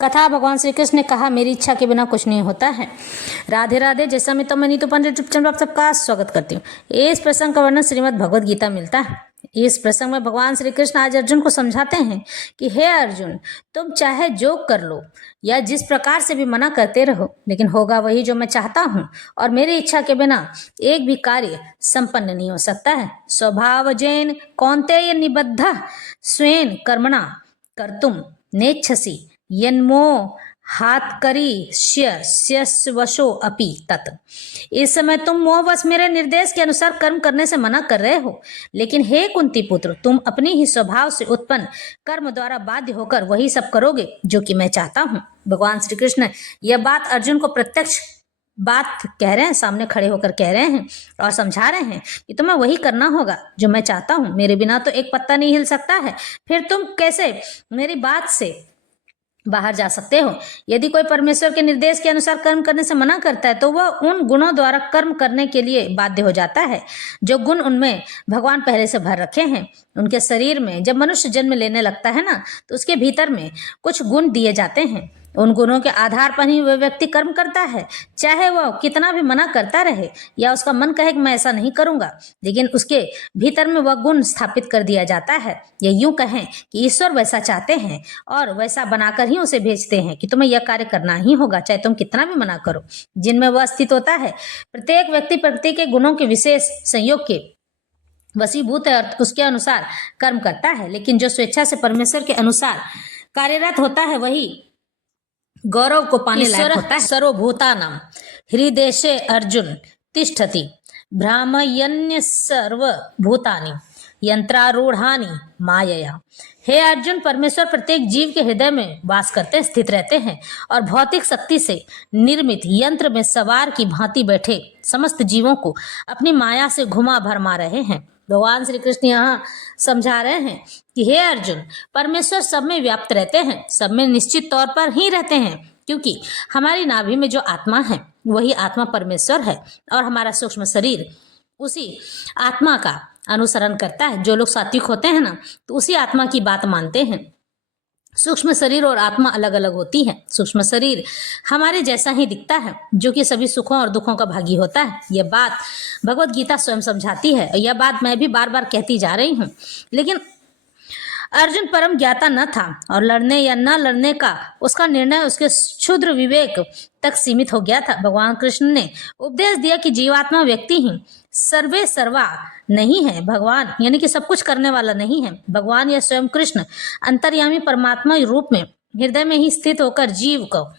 कथा भगवान श्री कृष्ण ने कहा, मेरी इच्छा के बिना कुछ नहीं होता है। राधे राधे। जैसा मैं तो नीतू पंडित चैनल आप सबका स्वागत करती हूँ। इस प्रसंग का वर्णन श्रीमद् भगवद गीता मिलता है। इस प्रसंग में भगवान श्री कृष्ण आज अर्जुन को समझाते हैं कि हे अर्जुन, तुम चाहे जो कर लो या जिस प्रकार से भी मना करते रहो, लेकिन होगा वही जो मैं चाहता हूँ, और मेरी इच्छा के बिना एक भी कार्य संपन्न नहीं हो सकता है। स्वभावजेन कौन्तेय निबद्धः स्वेन कर्मणा कर्तुम नेच्छसि यन्मो हाथ करी वशो अपि तत्। इस समय तुम मोहवश मेरे निर्देश के अनुसार कर्म करने से मना कर रहे हो, लेकिन हे कुंती पुत्र, तुम अपनी ही स्वभाव से उत्पन्न कर्म द्वारा बाध्य होकर वही सब करोगे जो कि मैं चाहता हूँ। भगवान श्री कृष्ण यह बात अर्जुन को प्रत्यक्ष बात कह रहे हैं, सामने खड़े होकर कह रहे हैं और समझा रहे हैं कि तुम्हें वही करना होगा जो मैं चाहता हूँ। मेरे बिना तो एक पत्ता नहीं हिल सकता है, फिर तुम कैसे मेरी बात से बाहर जा सकते हो। यदि कोई परमेश्वर के निर्देश के अनुसार कर्म करने से मना करता है तो वह उन गुणों द्वारा कर्म करने के लिए बाध्य हो जाता है जो गुण उनमें भगवान पहले से भर रखे हैं। उनके शरीर में जब मनुष्य जन्म लेने लगता है ना, तो उसके भीतर में कुछ गुण दिए जाते हैं। उन गुणों के आधार पर ही वह व्यक्ति कर्म करता है, चाहे वह कितना भी मना करता रहे या उसका मन कहे कि मैं ऐसा नहीं करूंगा, लेकिन उसके भीतर में वह गुण स्थापित कर दिया जाता है। या यूं कहें कि ईश्वर वैसा चाहते हैं और वैसा बनाकर ही उसे भेजते हैं कि तुम्हें यह कार्य करना ही होगा, चाहे तुम कितना भी मना करो। जिनमें वह स्थित होता है, प्रत्येक व्यक्ति प्रकृति के गुणों के विशेष संयोग के वशीभूत है और उसके अनुसार कर्म करता है, लेकिन जो स्वेच्छा से परमेश्वर के अनुसार कार्यरत होता है वही गौरव को पाने लायक होता है। सर्वभूतानां हृदेशे अर्जुन तिष्ठति भ्रामयन्य सर्वभूतानि यंत्रारूढ़ानि मायया। हे अर्जुन, परमेश्वर प्रत्येक जीव के हृदय में वास करते स्थित रहते हैं और भौतिक शक्ति से निर्मित यंत्र में सवार की भांति बैठे समस्त जीवों को अपनी माया से घुमा भरमा रहे हैं। भगवान श्री कृष्ण यहाँ समझा रहे हैं कि हे अर्जुन, परमेश्वर सब में व्याप्त रहते हैं, सब में निश्चित तौर पर ही रहते हैं, क्योंकि हमारी नाभि में जो आत्मा है वही आत्मा परमेश्वर है और हमारा सूक्ष्म शरीर उसी आत्मा का अनुसरण करता है। जो लोग सात्विक होते हैं ना, तो उसी आत्मा की बात मानते हैं। सूक्ष्म शरीर और आत्मा अलग अलग होती है। सूक्ष्म शरीर हमारे जैसा ही दिखता है, जो कि सभी सुखों और दुखों का भागी होता है। यह बात भगवत गीता स्वयं समझाती है और यह बात मैं भी बार बार कहती जा रही हूँ। लेकिन अर्जुन परम ज्ञाता न था और लड़ने या न लड़ने का उसका निर्णय उसके क्षुद्र विवेक तक सीमित हो गया था। भगवान कृष्ण ने उपदेश दिया कि जीवात्मा व्यक्ति ही सर्वे सर्वा नहीं है, भगवान यानी कि सब कुछ करने वाला नहीं है। भगवान या स्वयं कृष्ण अंतर्यामी परमात्मा रूप में हृदय में ही स्थित होकर जीव को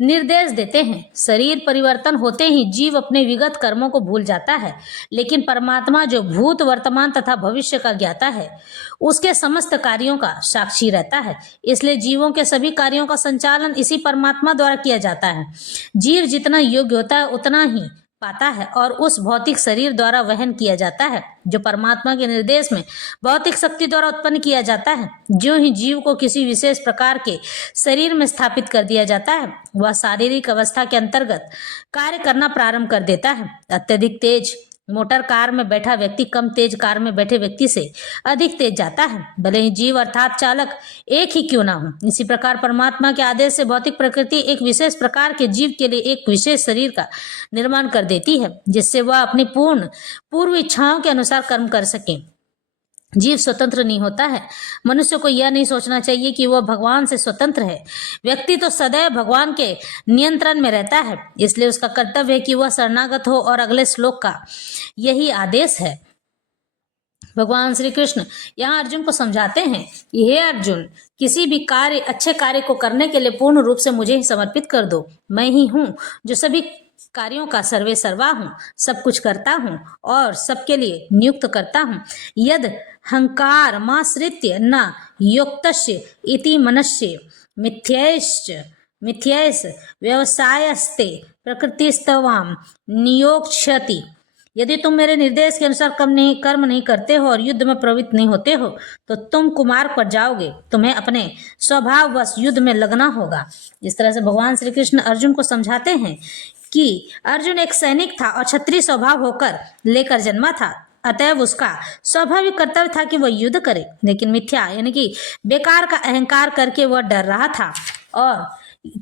निर्देश देते हैं। शरीर परिवर्तन होते ही जीव अपने विगत कर्मों को भूल जाता है, लेकिन परमात्मा जो भूत वर्तमान तथा भविष्य का ज्ञाता है, उसके समस्त कार्यों का साक्षी रहता है। इसलिए जीवों के सभी कार्यों का संचालन इसी परमात्मा द्वारा किया जाता है। जीव जितना योग्य होता है उतना ही पाता है और उस भौतिक शरीर द्वारा वहन किया जाता है, जो परमात्मा के निर्देश में भौतिक शक्ति द्वारा उत्पन्न किया जाता है। जो ही जीव को किसी विशेष प्रकार के शरीर में स्थापित कर दिया जाता है, वह शारीरिक अवस्था के अंतर्गत कार्य करना प्रारंभ कर देता है। अत्यधिक तेज मोटर कार में बैठा व्यक्ति कम तेज कार में बैठे व्यक्ति से अधिक तेज जाता है, भले ही जीव अर्थात चालक एक ही क्यों ना हो। इसी प्रकार परमात्मा के आदेश से भौतिक प्रकृति एक विशेष प्रकार के जीव के लिए एक विशेष शरीर का निर्माण कर देती है, जिससे वह अपनी पूर्व इच्छाओं के अनुसार कर्म कर सके। जीव स्वतंत्र नहीं होता है। मनुष्य को यह नहीं सोचना चाहिए कि वह भगवान से स्वतंत्र है। व्यक्ति तो सदैव भगवान के नियंत्रण में रहता है, इसलिए उसका कर्तव्य है कि वह शरणागत हो, और अगले श्लोक का यही आदेश है। भगवान श्री कृष्ण यहाँ अर्जुन को समझाते हैं कि हे अर्जुन, किसी भी कार्य अच्छे कार्य को करने के लिए पूर्ण रूप से मुझे ही समर्पित कर दो। मैं ही हूँ जो सभी कार्यों का सर्वे सर्वा हूँ, सब कुछ करता हूँ और सबके लिए नियुक्त करता हूँ। यद हंकार माश्रित्य न युक्तस्य इति मनस्य मिथ्यैष व्यवसायस्ते प्रकृतिस्तवाम नियोक्ष्यति। यदि तुम मेरे निर्देश के अनुसार कर्म नहीं करते हो और युद्ध में प्रवृत्त नहीं होते हो, तो तुम कुमार्ग पर जाओगे। तुम्हें अपने स्वभाववश युद्ध में लगना होगा। इस तरह से भगवान श्री कृष्ण अर्जुन को समझाते हैं कि अर्जुन एक सैनिक था और क्षत्रिय स्वभाव होकर लेकर जन्मा था। अतएव उसका स्वाभाविक कर्तव्य था कि वह युद्ध करे, लेकिन मिथ्या यानी कि बेकार का अहंकार करके वह डर रहा था। और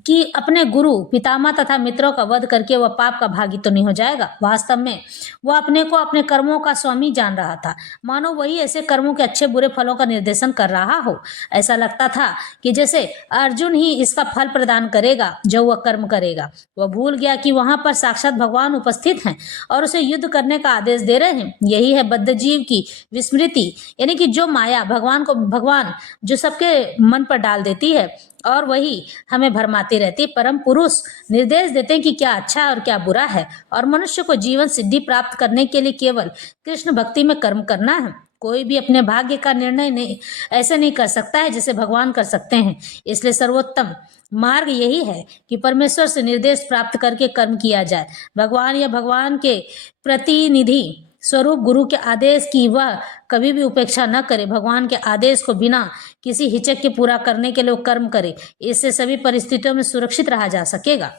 कि अपने गुरु पितामह तथा मित्रों का वध करके वह पाप का भागी तो नहीं हो जाएगा। वास्तव में वह अपने को अपने कर्मों का स्वामी जान रहा था, मानो वही ऐसे कर्मों के अच्छे बुरे फलों का निर्देशन कर रहा हो। ऐसा लगता था कि जैसे अर्जुन ही इसका फल प्रदान करेगा जो वह कर्म करेगा। वह भूल गया कि वहां पर साक्षात भगवान उपस्थित हैं और उसे युद्ध करने का आदेश दे रहे हैं। यही है बद्ध जीव की विस्मृति, यानी कि जो माया भगवान जो सबके मन पर डाल देती है और वही हमें भरमाती रहती। परम पुरुष निर्देश देते हैं कि क्या अच्छा है और क्या बुरा है, और मनुष्य को जीवन सिद्धि प्राप्त करने के लिए केवल कृष्ण भक्ति में कर्म करना है। कोई भी अपने भाग्य का निर्णय नहीं ऐसे नहीं कर सकता है जैसे भगवान कर सकते हैं। इसलिए सर्वोत्तम मार्ग यही है कि परमेश्वर से निर्देश प्राप्त करके कर्म किया जाए। भगवान या भगवान के प्रतिनिधि स्वरूप गुरु के आदेश की वह कभी भी उपेक्षा न करे। भगवान के आदेश को बिना किसी हिचक के पूरा करने के लिए कर्म करे। इससे सभी परिस्थितियों में सुरक्षित रहा जा सकेगा।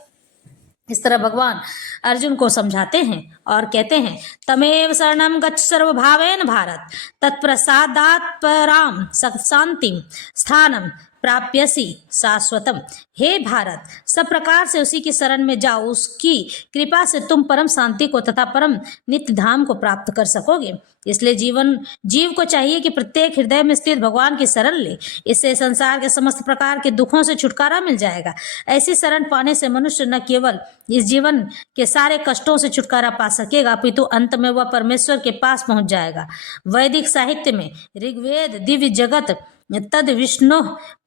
इस तरह भगवान अर्जुन को समझाते हैं और कहते हैं, तमेव शरणं गच्छ सर्वभावेन भारत, तत्प्रसादात् पराम शांतिम स्थानम प्राप्यसी शाश्वतम। हे भारत, सब प्रकार से उसी की शरण में जाओ, उसकी कृपा से तुम परम शांति को तथा परम नित्य धाम को प्राप्त कर सकोगे। इसलिए जीव को चाहिए कि प्रत्येक हृदय में स्थित भगवान की शरण ले। इससे संसार के समस्त प्रकार के दुखों से छुटकारा मिल जाएगा। ऐसी शरण पाने से मनुष्य न केवल इस जीवन के सारे कष्टों से छुटकारा पा सकेगा, अपितु अंत में वह परमेश्वर के पास पहुंच जाएगा। वैदिक साहित्य में ऋग्वेद दिव्य जगत तद विष्णु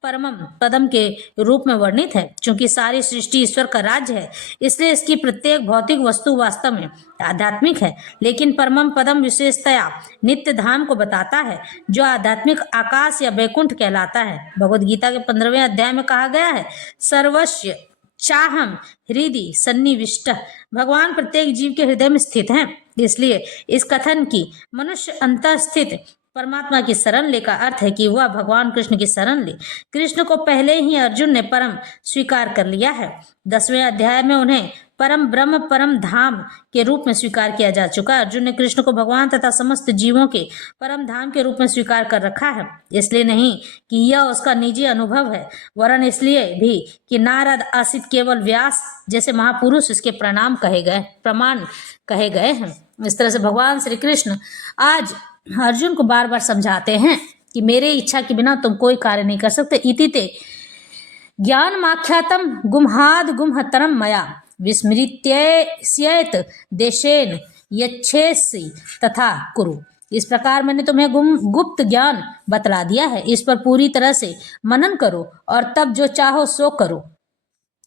परमम पदम के रूप में वर्णित है। क्योंकि सारी सृष्टि ईश्वर का राज्य है, इसलिए इसकी प्रत्येक भौतिक वस्तु वास्तव में आध्यात्मिक है, लेकिन परमम पदम विशेषतया नित्य धाम को बताता है, जो आध्यात्मिक आकाश या वैकुंठ कहलाता है। भगवद गीता के 15वें अध्याय में कहा गया है, सर्वस्य चाहम हृदय सन्निविष्ट। भगवान प्रत्येक जीव के हृदय में स्थित हैं। इसलिए इस कथन की मनुष्य अंतः स्थित परमात्मा की शरण ले का अर्थ है कि वह भगवान कृष्ण की शरण ले। कृष्ण को पहले ही अर्जुन ने परम स्वीकार कर लिया है। 10वें अध्याय में उन्हें परम ब्रह्म परम धाम के रूप में स्वीकार किया जा चुका है। अर्जुन ने कृष्ण को भगवान तथा समस्त जीवों के परम धाम के रूप में स्वीकार कर रखा है। इसलिए नहीं कि यह उसका निजी अनुभव है, वरन इसलिए भी कि नारद आसित केवल व्यास जैसे महापुरुष इसके प्रमाण कहे गए हैं। इस तरह से भगवान श्री कृष्ण आज अर्जुन को बार बार समझाते हैं कि मेरे इच्छा के बिना तुम कोई कार्य नहीं कर सकते। इति ते ज्ञान माख्यातम गुम्हाद गुम्हतरम मया विस्मृत्येत देशेन यच्छेसि तथा कुरु। इस प्रकार मैंने तुम्हें गुप्त ज्ञान बतला दिया है, इस पर पूरी तरह से मनन करो और तब जो चाहो सो करो।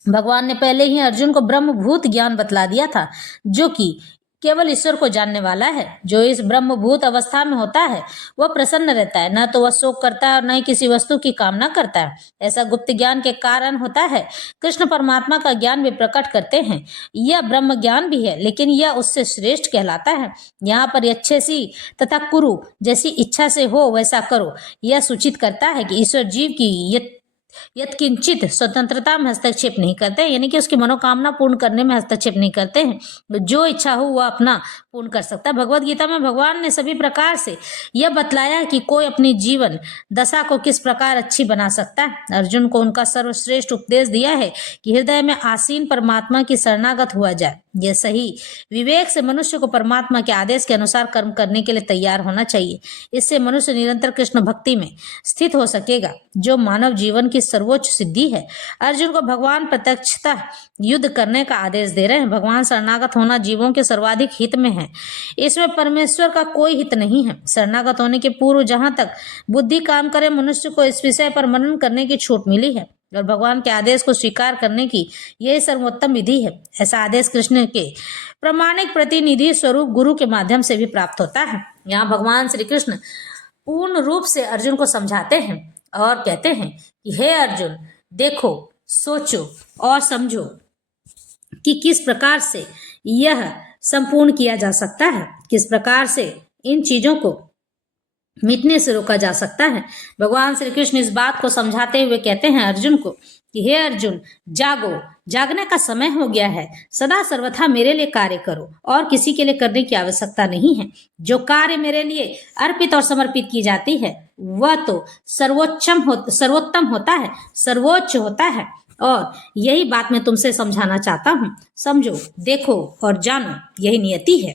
भगवान ने पहले ही अर्जुन को ब्रह्मभूत ज्ञान बतला दिया था, जो कि केवल ईश्वर को जानने वाला है। जो इस ब्रह्मभूत अवस्था में होता है वह प्रसन्न रहता है, न तो वह शोक करता है और न ही किसी वस्तु की कामना करता है। ऐसा गुप्त ज्ञान के कारण होता है। कृष्ण परमात्मा का ज्ञान भी प्रकट करते हैं। यह ब्रह्म ज्ञान भी है, लेकिन यह उससे श्रेष्ठ कहलाता है। यहाँ पर यच्छेसी तथा कुरु, जैसी इच्छा से हो वैसा करो, यह सूचित करता है कि ईश्वर जीव की यत्किंचित स्वतंत्रता में हस्तक्षेप नहीं करते, यानी कि उसकी मनोकामना पूर्ण करने में हस्तक्षेप नहीं करते हैं। जो इच्छा हो वह अपना पूर्ण कर सकता है। भगवद गीता में भगवान ने सभी प्रकार से यह बतलाया कि कोई अपनी जीवन दशा को किस प्रकार अच्छी बना सकता है। अर्जुन को उनका सर्वश्रेष्ठ उपदेश दिया है कि हृदय में आसीन परमात्मा की शरणागत हुआ जाए। यह सही विवेक से मनुष्य को परमात्मा के आदेश के अनुसार कर्म करने के लिए तैयार होना चाहिए। इससे मनुष्य निरंतर कृष्ण भक्ति में स्थित हो सकेगा, जो मानव जीवन की सर्वोच्च सिद्धि है। अर्जुन को भगवान प्रत्यक्षतः युद्ध करने का आदेश दे रहे हैं। भगवान शरणागत होना जीवों के सर्वाधिक हित में है, इसमें परमेश्वर का कोई हित नहीं है। शरणागत होने के पूर्व जहां तक बुद्धि काम करे, मनुष्य को इस विषय पर मनन करने की छूट मिली है और भगवान के आदेश को स्वीकार करने की यही सर्वोत्तम विधि है। ऐसा आदेश कृष्ण के प्रामाणिक प्रतिनिधि स्वरूप गुरु के माध्यम से भी प्राप्त होता है। यहाँ भगवान श्री कृष्ण पूर्ण रूप से अर्जुन को समझाते हैं और कहते हैं कि हे अर्जुन, देखो, सोचो और समझो कि किस प्रकार से यह संपूर्ण किया जा सकता है, किस प्रकार से इन चीजों को मिटने से रोका जा सकता है। भगवान श्री कृष्ण इस बात को समझाते हुए कहते हैं अर्जुन को कि हे अर्जुन, जागो, जागने का समय हो गया है। सदा सर्वथा मेरे लिए कार्य करो और किसी के लिए करने की आवश्यकता नहीं है। जो कार्य मेरे लिए अर्पित और समर्पित की जाती है वह तो सर्वोच्च होता है, सर्वोच्च होता है। और यही बात मैं तुमसे समझाना चाहता हूँ। समझो, देखो और जानो, यही नियति है।